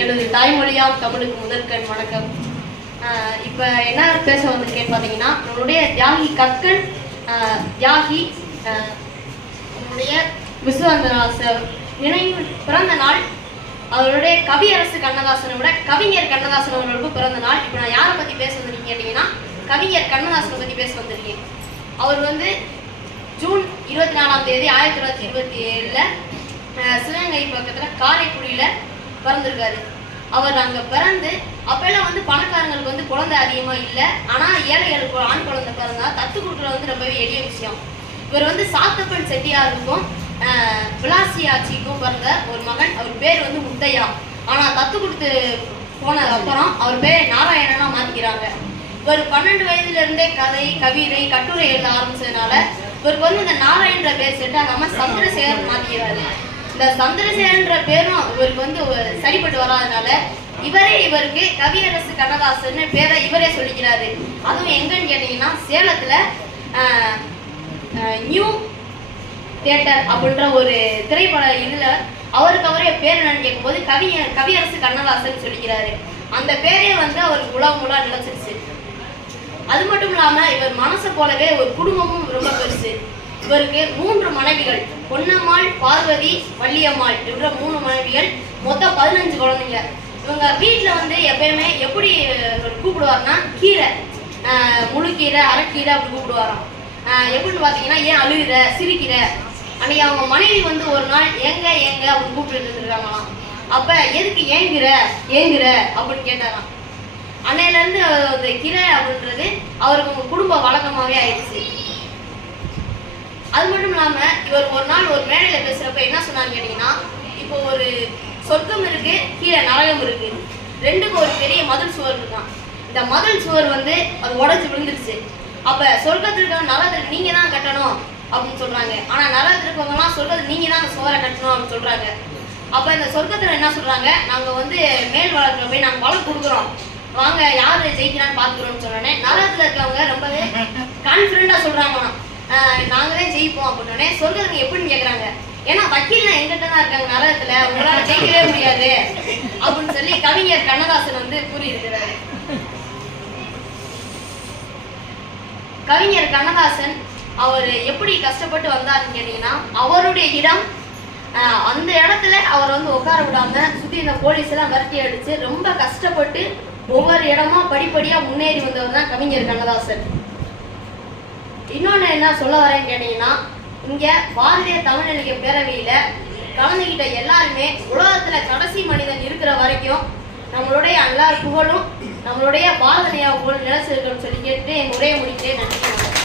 எனது தாய்மொழியாம் தமிழுக்கு முதற்கண் வணக்கம். இப்போ என்ன பேச வந்திருக்கேன்னு பார்த்தீங்கன்னா, நம்மளுடைய தியாகி கக்கன் தியாகி நம்முடைய விஸ்வநாதர் நினைவு பிறந்த நாள். அவருடைய கவியரசு கண்ணதாசனை விட கவிஞர் கண்ணதாசன் அவர்களுக்கு பிறந்த நாள். இப்போ நான் யாரை பற்றி பேச வந்திருக்கேன் கேட்டிங்கன்னா, கவிஞர் கண்ணதாசனை பற்றி பேச வந்திருக்கேன். அவர் வந்து ஜூன் 24ஆம் தேதி 1927 சிவகங்கை பக்கத்தில் காரைக்குடியில் பிறந்திருக்காரு. அவர் அங்கே பிறந்து அப்பெல்லாம் வந்து பணக்காரங்களுக்கு வந்து குழந்தை அதிகமாக இல்லை, ஆனால் ஏழைகளுக்கு ஆண் குழந்தை பிறந்தா தத்து கொடுக்குறது வந்து ரொம்பவே எளிய விஷயம். இவர் வந்து சாத்தப்பன் செட்டியாருக்கும் விலாசி ஆட்சிக்கும் பிறந்த ஒரு மகன். அவர் பேர் வந்து முத்தையா. ஆனால் தத்து கொடுத்து போனது அப்புறம் அவர் பேர் நாராயணனா மாற்றிக்கிறாங்க. இவர் 12 வயதுலேருந்தே கதை கவிதை கட்டுரை எழுத ஆரம்பிச்சதுனால இவருக்கு வந்து இந்த நாராயணன்ற பேர் செட் ஆகாமல் சந்திரசேகர் மாற்றிக்கிறாரு. இந்த சந்திரசேகரன்ற பேரும் இவருக்கு வந்து சரிப்பட்டு வராதனால இவருக்கு கவியரசு கண்ணதாசன் பேரை இவரே சொல்லிக்கிறாரு. அதுவும் எங்கன்னு கேட்டீங்கன்னா, சேலத்துல நியூ தியேட்டர் அப்படின்ற ஒரு திரைப்பட இதுல அவருக்கு அவரே பேர் என்னன்னு கேட்கும்போது கவியரசு கண்ணதாசன் சொல்லிக்கிறாரு. அந்த பேரே வந்து அவருக்கு உலகமுலா நிலைச்சிருச்சு. அது மட்டும் இல்லாம இவர் மனசை போலவே ஒரு குடும்பமும் ரொம்ப பெருசு. இவருக்கு 3 மனைவிகள், பொன்னம்மாள், பார்வதி, வள்ளியம்மாள் என்ற 3 மனைவிகள், மொத்தம் 15 குழந்தைங்க. இவங்க வீட்டில் வந்து எப்பயுமே எப்படி கூப்பிடுவாருன்னா, கீரை, முழுக்கீரை, அரைக்கீரை அப்படி கூப்பிடுவாராம். எப்படின்னு பார்த்தீங்கன்னா, ஏன் அழுகிற சிரிக்கிற. அன்னைக்கு அவங்க மனைவி வந்து ஒரு நாள் ஏங்க அப்படின்னு கூப்பிட்டு இருந்திருக்காங்களாம். அப்ப எதுக்கு ஏங்குற அப்படின்னு கேட்டாராம். அன்னையிலேருந்து அந்த கீரை அப்படின்றது அவருக்கு குடும்ப வழக்கமாகவே ஆயிடுச்சு. அது மட்டும் இல்லாம இவர் ஒரு நாள் ஒரு மேடையில பேசுறப்ப என்ன சொன்னான்னு கேட்டீங்கன்னா, இப்போ ஒரு சொர்க்கம் இருக்கு, கீழே நரகம் இருக்கு, ரெண்டுக்கும் ஒரு பெரிய மதில் சுவர் இருக்கான். இந்த மதில் சுவர் வந்து அது உடைச்சு விழுந்துருச்சு. அப்ப சொர்க்கத்திற்கு நரகத்துக்கு நீங்க தான் கட்டணும் அப்படின்னு சொல்றாங்க. ஆனா நரகத்துல இருக்கவங்கலாம் சொர்க்கத்துக்கு நீங்க தான் சுவரை கட்டணும் அப்படின்னு சொல்றாங்க. அப்ப இந்த சொர்க்கத்துல என்ன சொல்றாங்க, நாங்க வந்து மேல் வளர்த்துல போய் நாங்க வளம் கொடுக்குறோம், வாங்க யாரு ஜெயிக்கிறான்னு பாத்துக்கிறோம்னு சொன்னோன்னே நரகத்துல இருக்கவங்க ரொம்பவே கான்பிடண்டா சொல்றாங்கண்ணா, நாங்களே ஜெயிப்போம் அப்படின்னே. சொர்க்கத்துக்கு எப்படின்னு கேட்குறாங்க. ஏன்னா வக்கீல்லாம் எங்கிட்ட தான் இருக்காங்க நரகத்துல, உங்களால ஜெயிக்கவே முடியாது அப்படின்னு சொல்லி கவிஞர் கண்ணதாசன் வந்து கூறியிருக்கிறாரு. கவிஞர் கண்ணதாசன் அவர் எப்படி கஷ்டப்பட்டு வந்தாருன்னு கேட்டீங்கன்னா, அவருடைய இடம் அந்த இடத்துல அவர் வந்து உட்கார விடாம சுற்றி இந்த போலீஸ் எல்லாம் விரட்டி அடிச்சு ரொம்ப கஷ்டப்பட்டு ஒவ்வொரு இடமா படிப்படியா முன்னேறி வந்தவர் தான் கவிஞர் கண்ணதாசன். இன்னொன்று என்ன சொல்ல வரேன்னு கேட்டீங்கன்னா, இங்கே பாரதிய தமிழ் இலக்கிய பேரவையில் கலந்துகிட்ட எல்லாருமே உலகத்துல கடைசி மனிதன் இருக்கிற வரைக்கும் நம்மளுடைய எல்லார் புகழும் நம்மளுடைய பாரதிய புகழும் நிலைச்சிருக்கணும்னு சொல்லி கேட்டு என் உரையை முடிக்கிறேன். நன்றி.